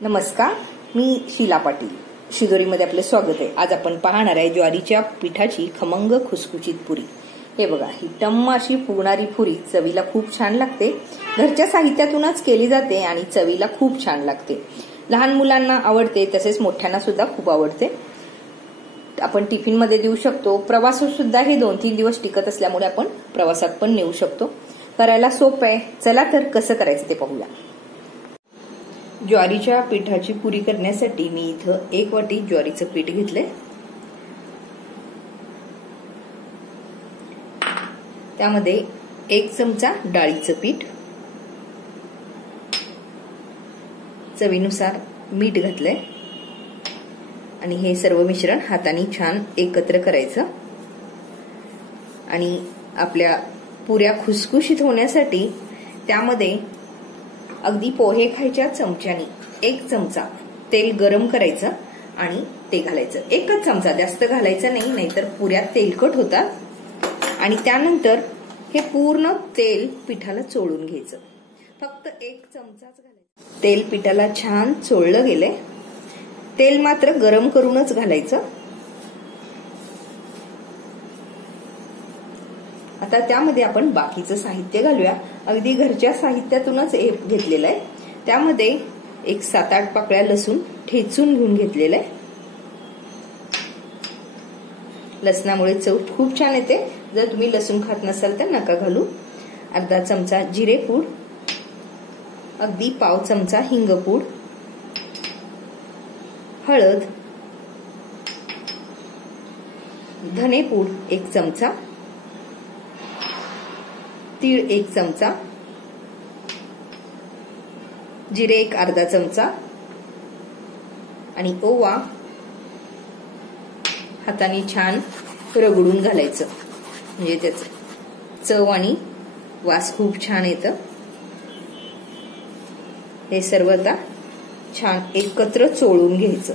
नमस्कार, मी शीला पाटील. शिदोरीमध्ये आपले स्वागत आहे. आज आपण पाहणार आहे ज्वारीच्या पिठाची खमंग खुसखुशीत पुरी. हे बघा, ही टम्म अशी फुगणारी पुरी चवीला खूप छान लागते. घरच्या साहित्यातूनच केली जाते आणि चवीला खूप छान लागते. लहान मुलांना आवडते, तसेच मोठ्यांना सुद्धा खूप आवडते. आपण टिफिन मध्ये देऊ शकतो. प्रवासात सुद्धा हे 2-3 दिवस टिकत असल्यामुळे आपण प्रवासात पण नेऊ शकतो. करायला सोपं आहे. चला तर कसं करायचं ते पाहूया. ज्वारीच्या पिठाची पुरी करण्यासाठी मी इथं 1 वाटी ज्वारीचं पीठ घेतलंय. त्यामध्ये 1 चमचा डाळीचं पीठ, चवीनुसार मीठ घातलंय आणि हे सर्व मिश्रण हाताने छान एकत्र करायचं. आणि आपल्या पुऱ्या खुसखुशीत होण्यासाठी त्यामध्ये अगदी पोहे खायच्या चमच्याने 1 चमचा तेल गरम करायचं आणि ते घालायचं. 1च चमचा, जास्त घालायचं नाही, नाहीतर पुऱ्या तेलकट होतात. आणि त्यानंतर हे पूर्ण तेल पिठाला चोळून घ्यायचं. फक्त 1 चमचाच घालायचं. तेल पिठाला छान चोळलं गेलंय. तेल मात्र गरम करूनच घालायचं. आता त्यामध्ये आपण बाकीचं साहित्य घालूया. अगदी घरच्या साहित्यातूनच घेतलेलं आहे. त्यामध्ये 7-8 पाकळ्या लसूण ठेचून घेऊन घेतलेलं आहे. लसणामुळे चव खूप छान येते. जर तुम्ही लसूण खात नसाल तर नका घालू. अर्धा चमचा जिरेपूड, अगदी पाव चमचा हिंगपूड, हळद, धनेपूड 1 चमचा, तीळ 1 चमचा, जिरे एक अर्धा चमचा आणि ओवा हाताने छान रगडून घालायचं. म्हणजे त्याचं चव आणि वास खूप छान येतं. हे सर्व आता छान एकत्र चोळून घ्यायचं.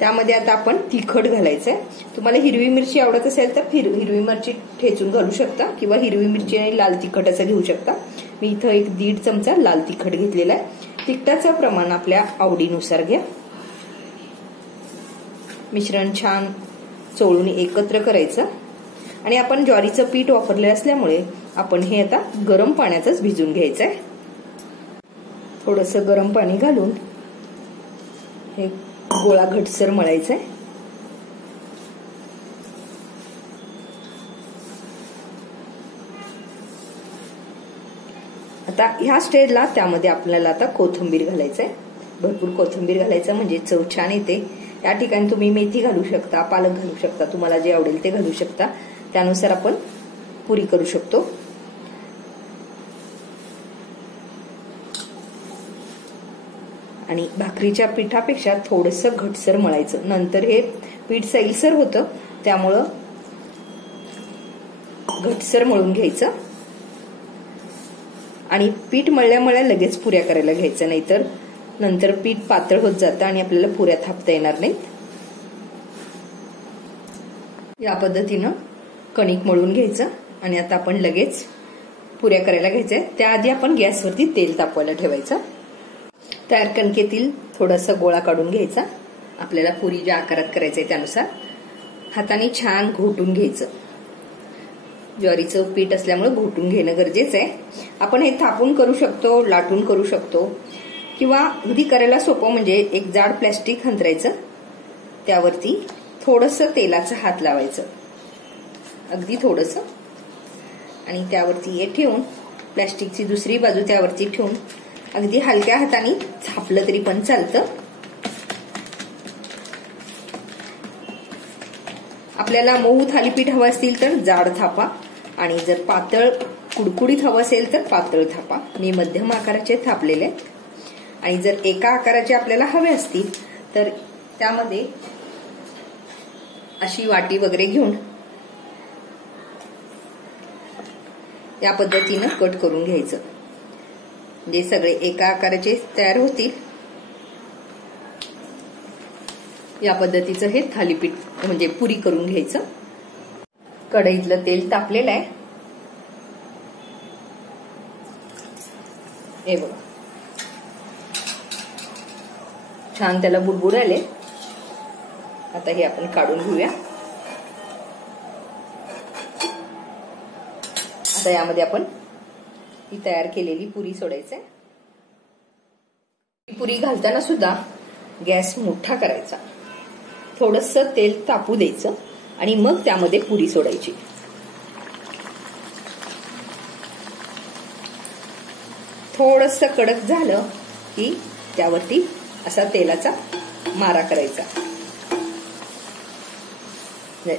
त्यामध्ये आता आपण तिखट घालायचंय. तुम्हाला हिरवी मिरची आवडत असेल तर हिरवी मिरची ठेचून घालू शकता किंवा हिरवी मिरची आणि लाल तिखट असं घेऊ शकता. मी इथं 1-1.5 चमचा लाल तिखट घेतलेला आहे. तिखटाचं प्रमाण आपल्या आवडीनुसार घ्या. मिश्रण छान चोळून एकत्र करायचं. आणि आपण ज्वारीचं पीठ वापरले असल्यामुळे आपण हे आता गरम पाण्यातच भिजून घ्यायचंय. थोडंसं गरम पाणी घालून हे गोळा घटसर मळायचा आहे. आता ह्या स्टेजला त्यामध्ये आपल्याला आता कोथिंबीर घालायचंय. भरपूर कोथिंबीर घालायचं म्हणजे चव छान येते. या ठिकाणी तुम्ही मेथी घालू शकता, पालक घालू शकता, तुम्हाला जे आवडेल ते घालू शकता. त्यानुसार आपण पुरी करू शकतो. आणि भाकरीच्या पिठापेक्षा थोडंसं घटसर मळायचं. नंतर हे पीठ सैलसर होतं, त्यामुळं घटसर मळून घ्यायचं. आणि पीठ मळल्या लगेच पुऱ्या करायला घ्यायचं, नाहीतर नंतर पीठ पातळ होत जातं आणि आपल्याला पुऱ्या थापता येणार नाहीत. या पद्धतीनं कणिक मळून घ्यायचं आणि आता आपण लगेच पुऱ्या करायला घ्यायच्या. त्याआधी आपण गॅसवरती तेल तापवायला ठेवायचं. तयार कणकेतील थोडासा गोळा काढून घ्यायचा. आपल्याला पुरी ज्या आकारात करायचंय त्यानुसार हाताने छान घोटून घ्यायचं. ज्वारीचं पीठ असल्यामुळे घोटून घेणं गरजेचं आहे. आपण हे थापून करू शकतो, लाटून करू शकतो किंवा अगदी करायला सोपं म्हणजे एक जाड प्लॅस्टिक अंथरायचं. त्यावरती थोडंसं तेलाचं हात लावायचं, अगदी थोडंसं, आणि त्यावरती हे ठेवून प्लॅस्टिकची दुसरी बाजू त्यावरती ठेवून अगदी हलक्या हाताने थापलं तरी पण चालतं. आपल्याला मऊ थालीपीठ हवं असतील तर जाड थापा आणि जर पातळ कुडकुडीत हवं असेल तर पातळ थापा. मी मध्यम आकाराचे थापलेले आहेत. आणि जर एका आकाराचे आपल्याला हवे असतील तर त्यामध्ये अशी वाटी वगैरे घेऊन या पद्धतीनं कट करून घ्यायचं. म्हणजे सगळे एका आकाराचे तयार होतील. या पद्धतीचं हे थालीपीठ म्हणजे पुरी करून घ्यायचं. कढईतलं तेल तापलेलं आहे. हे बघा छान त्याला बुडबुड आले. आता हे आपण काढून घेऊया. आता यामध्ये आपण ही तयार केलेली पुरी सोडायचं. पुरी घालताना सुद्धा गॅस मोठा करायचा. थोडंसं तेल तापू द्यायचं आणि मग त्यामध्ये पुरी सोडायची. थोडंसं कडक झालं की त्यावरती असा तेलाचा मारा करायचा.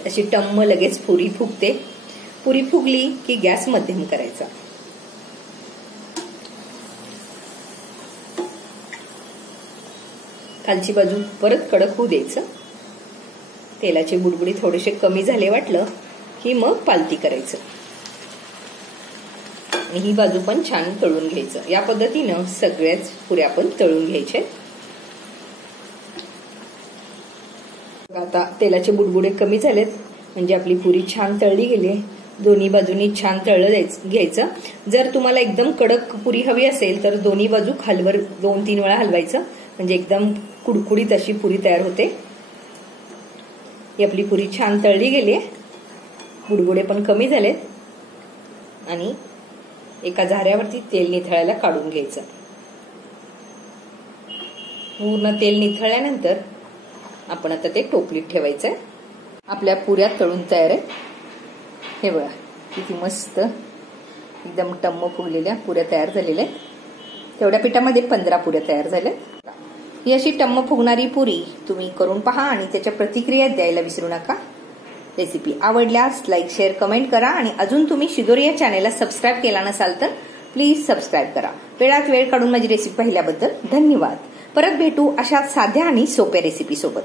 अशी टम्म लगेच पुरी फुगते. पुरी फुगली की गॅस मध्यम करायचा. खालची बाजू परत कडक होऊ द्यायचं. तेलाचे बुडबुडी थोडेसे कमी झाले वाटलं की मग पालती करायचं आणि ही बाजू पण छान तळून घ्यायचं. या पद्धतीनं सगळ्याच पुऱ्या आपण तळून घ्यायचे. आता तेलाचे बुडबुडे कमी झालेत म्हणजे आपली पुरी छान तळली गेली. दोन्ही बाजूनी छान तळलं घ्यायचं. जर तुम्हाला एकदम कडक पुरी हवी असेल तर दोन्ही बाजू खालवर 2-3 वेळा हलवायचं म्हणजे एकदम कुडकुडीत अशी पुरी तयार होते. ही आपली पुरी छान तळली गेली. बुडबुडे पण कमी झालेत आणि एका झाऱ्यावरती तेल निथळायला काढून घ्यायचं. पूर्ण तेल निथळल्यानंतर आपण आता ते टोपलीत ठेवायचंय. आपल्या पुऱ्या तळून तयार आहेत. हे बघा किती मस्त एकदम टम्म फुगलेल्या पुऱ्या तयार झालेल्या आहेत. तेवढ्या पिठामध्ये 15 पुऱ्या तयार झाल्या. ही अशी टम्म फुगणारी पुरी तुम्ही करून पहा आणि त्याच्या प्रतिक्रिया द्यायला विसरू नका. रेसिपी आवडल्यास लाईक, शेअर, कमेंट करा आणि अजून तुम्ही शिदोरी या चॅनेलला सबस्क्राईब केला नसाल तर प्लीज सबस्क्राईब करा. वेळात वेळ काढून माझी रेसिपी पाहिल्याबद्दल धन्यवाद. परत भेटू अशा साध्या आणि सोप्या रेसिपी सोबत.